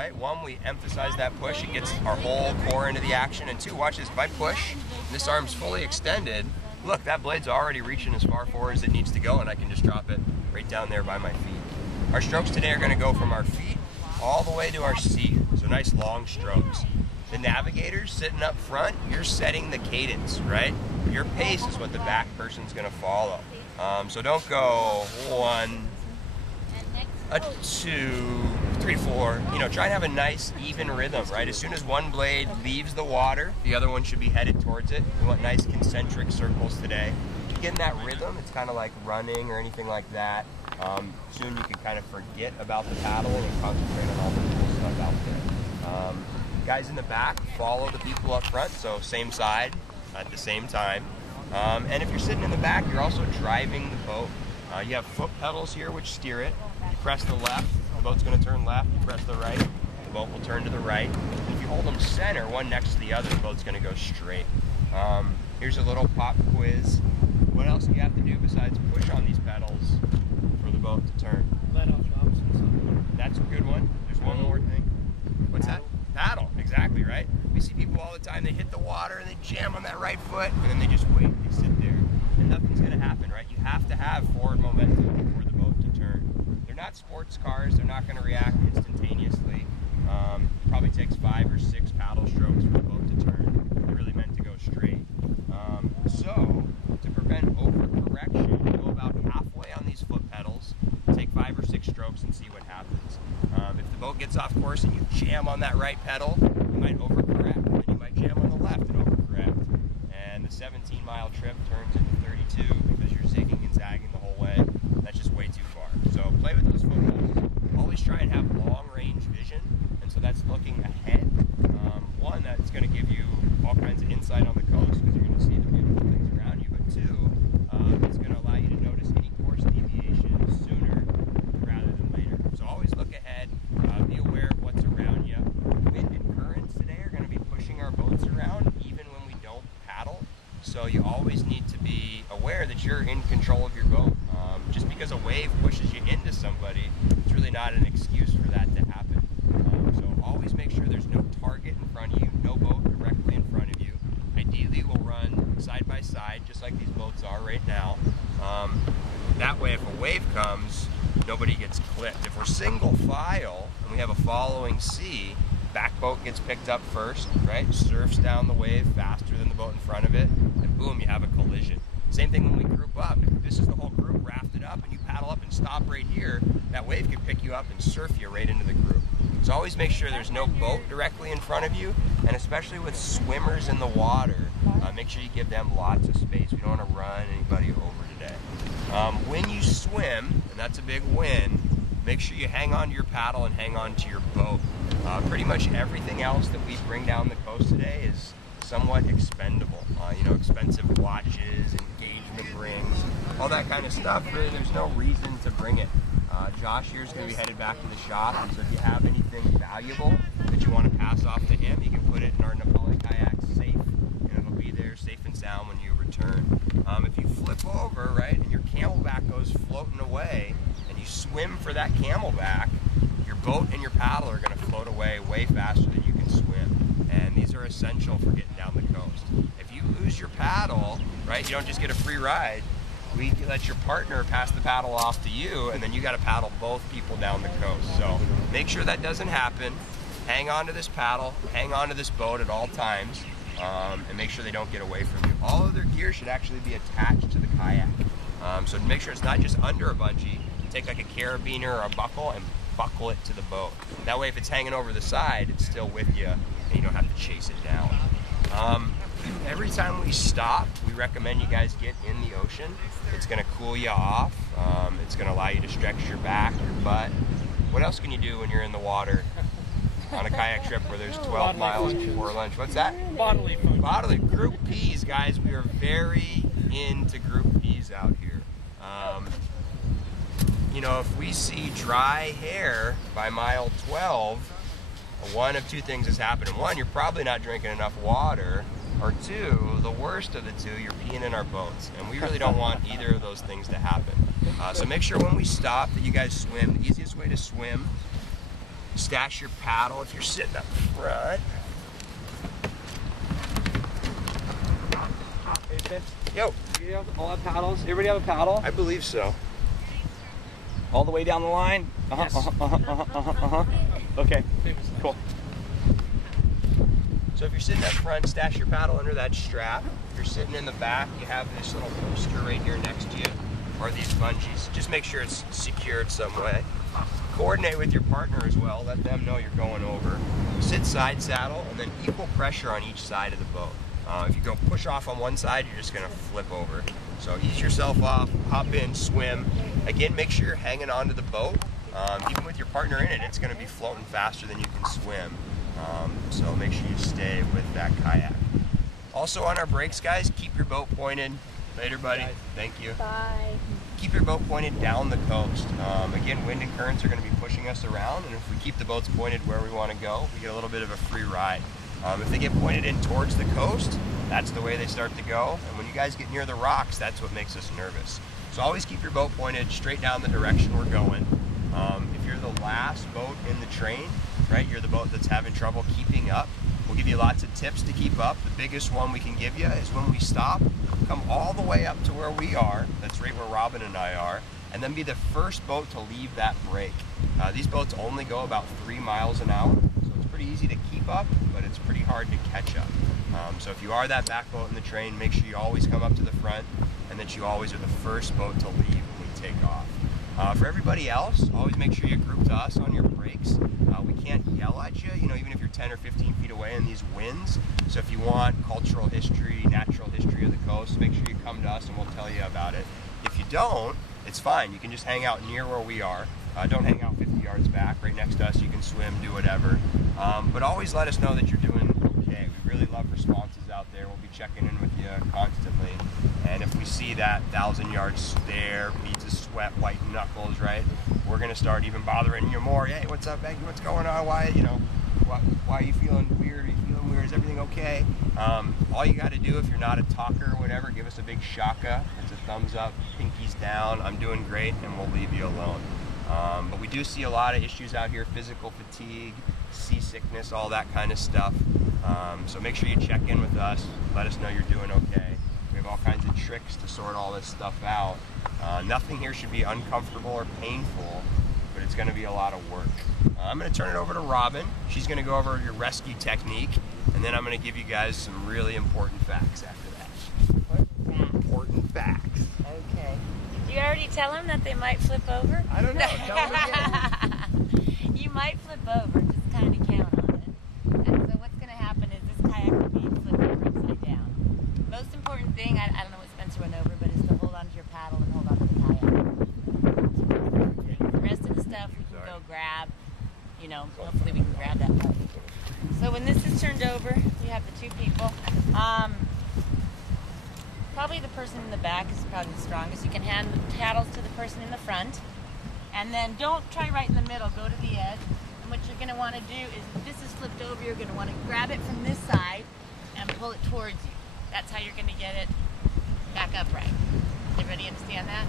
right? One, we emphasize that push. It gets our whole core into the action. And two, watch this. If I push, and this arm's fully extended, look, that blade's already reaching as far forward as it needs to go, and I can just drop it right down there by my feet. Our strokes today are going to go from our feet all the way to our seat. So nice long strokes. The navigators sitting up front, you're setting the cadence, right? Your pace is what the back person's going to follow. So don't go 1, 2, 3, 4. You know, try and have a nice even rhythm, right? As soon as one blade leaves the water, the other one should be headed towards it. We want nice concentric circles today. You get in that rhythm, it's kind of like running or anything like that. Soon you can kind of forget about the paddling and concentrate on all the cool stuff out there. Guys in the back, follow the people up front, so same side at the same time. And if you're sitting in the back, you're also driving the boat. You have foot pedals here which steer it. You press the left, the boat's going to turn left. You press the right, the boat will turn to the right. And if you hold them center, one next to the other, the boat's going to go straight. Here's a little pop quiz. What else do you have to do besides push on these pedals for the boat to turn? Let off the opposite side. That's a good one. There's one more thing. What's that? Paddle, exactly, right? We see people all the time, they hit the water and they jam on that right foot and then they just wait, they sit there, and nothing's gonna happen, right? You have to have forward momentum for the boat to turn. They're not sports cars, they're not gonna react instantaneously. It probably takes 5 or 6 paddle strokes for the boat to turn. They're really meant to go straight. So, to prevent overcorrection, go about halfway on these foot pedals, take 5 or 6 strokes and see what happens. If the boat gets off course and you jam on that right pedal, you might overcorrect, and then you might jam on the left and overcorrect. And the 17-mile trip turns into 32 because you're zigging and zagging the whole way. That's just way too far. So play with those foot pedals. Always try and have long-range vision, and so that's looking ahead. One, that's going to give you all kinds of insight on the coast because you're going to see the beautiful things around you, but two, it's going to allow you to notice any course deviations sooner rather than later. So always look ahead, be aware of what's around you. Wind and currents today are going to be pushing our boats around even when we don't paddle. So you always need to be aware that you're in control of your boat. Just because a wave pushes you into somebody, it's really not an excuse for that to happen. So always make sure there's no target in front of you, no boat directly in front of you. Ideally we'll run side by side just like these boats are right now. That way if a wave comes, nobody gets clipped. If we're single file and we have a following sea, back boat gets picked up first, right? Surfs down the wave faster than the boat in front of it, and boom, you have a collision. Same thing when we group up. If this is the whole group rafted up and you paddle up and stop right here, that wave can pick you up and surf you right into the group. So always make sure there's no boat directly in front of you, and especially with swimmers in the water, make sure you give them lots of space. We don't want to run anybody over today. When you swim, and that's a big win, make sure you hang on to your paddle and hang on to your boat. Pretty much everything else that we bring down the coast today is somewhat expendable. You know, expensive watches, engagement rings, all that kind of stuff. Really, there's no reason to bring it. Josh here is going to be headed back to the shop, and so if you have anything valuable that you want to pass off to him, you can put it in our Napali kayak safe, and it'll be there safe and sound when you return. If you flip over, right, and your camelback goes floating away, and you swim for that camelback, your boat and your paddle are going to float away way faster than you can swim. And these are essential for getting down the coast. If you lose your paddle, right, you don't just get a free ride. We let your partner pass the paddle off to you, and then you got to paddle both people down the coast. So make sure that doesn't happen. Hang on to this paddle, hang on to this boat at all times, and make sure they don't get away from you. All of their gear should actually be attached to the kayak. So to make sure it's not just under a bungee, take like a carabiner or a buckle and buckle it to the boat. That way if it's hanging over the side, it's still with you, and you don't have to chase it down. Every time we stop, we recommend you guys get in the ocean. It's going to cool you off. It's going to allow you to stretch your back, your butt. What else can you do when you're in the water on a kayak trip where there's 12 miles before lunch? What's that? Bodily function. Bodily. Group P's, guys. We are very into group P's out here. You know, if we see dry hair by mile 12, one of two things is happening. One, you're probably not drinking enough water, or two, the worst of the two, you're peeing in our boats, and we really don't want either of those things to happen. So make sure when we stop that you guys swim. The easiest way to swim stash your paddle if you're sitting up front. Hey, Vince. Yo. Do you all have paddles? Everybody have a paddle? I believe so. All the way down the line? Yes. Okay, cool. So if you're sitting up front, stash your paddle under that strap. If you're sitting in the back, you have this little holster right here next to you, or these bungees. Just make sure it's secured some way. Coordinate with your partner as well. Let them know you're going over. Sit side saddle, and then equal pressure on each side of the boat. If you go push off on one side, you're just going to flip over. So ease yourself off, hop in, swim. Again, make sure you're hanging onto the boat. Even with your partner in it, it's going to be floating faster than you can swim. So make sure you stay with that kayak. Also on our brakes, guys, keep your boat pointed. Later, buddy. Thank you. Bye. Keep your boat pointed down the coast. Again, wind and currents are going to be pushing us around, and if we keep the boats pointed where we want to go, we get a little bit of a free ride. If they get pointed in towards the coast, that's the way they start to go. And when you guys get near the rocks, that's what makes us nervous. So always keep your boat pointed straight down the direction we're going. If you're the last boat in the train, right, you're the boat that's having trouble keeping up, we'll give you lots of tips to keep up. The biggest one we can give you is when we stop, come all the way up to where we are, that's right where Robin and I are, and then be the first boat to leave that break. These boats only go about 3 miles an hour, so it's pretty easy to keep up, but it's pretty hard to catch up. So if you are that back boat in the train, make sure you always come up to the front and that you always are the first boat to leave when we take off. For everybody else, always make sure you group to us on your brakes. We can't yell at you, even if you're 10 or 15 feet away in these winds. So if you want cultural history, natural history of the coast, make sure you come to us and we'll tell you about it. If you don't, it's fine. You can just hang out near where we are. Don't hang out 50 yards back. Right next to us, you can swim, do whatever. But always let us know that you're doing okay. We really love responses out there. We'll be checking in with you constantly. And if we see that 1,000-yard stare, beads of sweat, white knuckles, right, we're going to start even bothering you more. Hey, what's up, Becky? What's going on? Why are you feeling weird? Are you feeling weird? Is everything okay? All you got to do, if you're not a talker or whatever, give us a big shaka. It's a thumbs up, pinkies down, I'm doing great, and we'll leave you alone. But we do see a lot of issues out here, physical fatigue, seasickness, all that kind of stuff. So make sure you check in with us. Let us know you're doing okay. We have all kinds of tricks to sort all this stuff out. Nothing here should be uncomfortable or painful, but it's going to be a lot of work. I'm going to turn it over to Robin. She's going to go over your rescue technique, and then I'm going to give you guys some really important facts after that. Important facts. Okay. Did you already tell them that they might flip over? I don't know. Tell them again. You might flip over. Just kind of count on it. And so what's going to happen is this kayak will be flipped over upside down. Most important thing, I don't know what Spencer went over, but is to hold onto your paddle and hold onto the kayak. The rest of the stuff we can go grab. Hopefully we can grab that part. So when this is turned over, you have the two people. Probably the person in the back is probably the strongest. You can hand the paddles to the person in the front. And then don't try right in the middle. Go to the edge. And what you're going to want to do is, if this is flipped over, you're going to want to grab it from this side and pull it towards you. That's how you're going to get it back upright. Everybody understand that?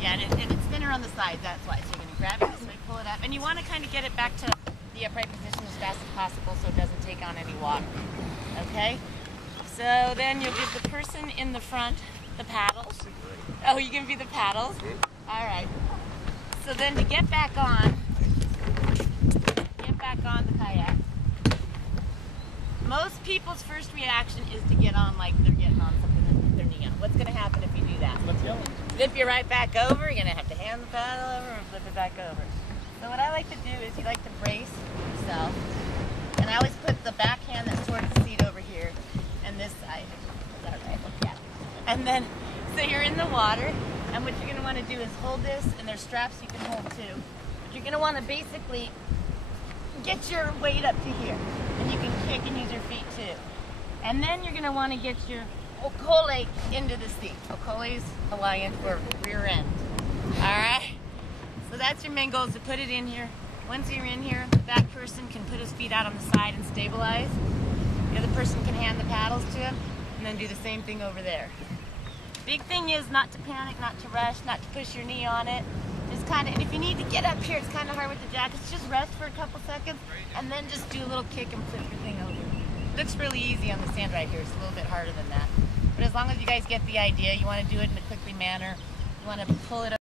Yeah, and it's thinner on the sides, that's why. So you're going to grab it this way, pull it up. And you want to kind of get it back to the upright position as fast as possible so it doesn't take on any water. Okay? So then you'll give the person in the front the paddles. Oh, you're going to be the paddles? All right. So then to get back on the kayak, most people's first reaction is to get on like they're getting on something and put their knee on. What's going to happen if you do that? Flip you right back over. You're going to have to hand the paddle over and flip it back over. So what I like to do is you like to brace yourself. And I always put the back hand that's towards the seat over here and this side. Is that right? Yeah. And then, so you're in the water, and what you're going to want to do is hold this, and there's straps you can hold too. But you're going to want to basically get your weight up to here. And you can kick and use your feet too. And then you're going to want to get your okole into the seat. Okole is Hawaiian for rear end. Alright? So that's your main goal, is to put it in here. Once you're in here, the back person can put his feet out on the side and stabilize. The other person can hand the paddles to him, and then do the same thing over there. Big thing is not to panic, not to rush, not to push your knee on it. Just kind of, and if you need to get up here, it's kind of hard with the jackets. Just rest for a couple seconds, and then just do a little kick and flip your thing over. Looks really easy on the sand right here. It's a little bit harder than that. But as long as you guys get the idea, you want to do it in a quickly manner. You want to pull it up.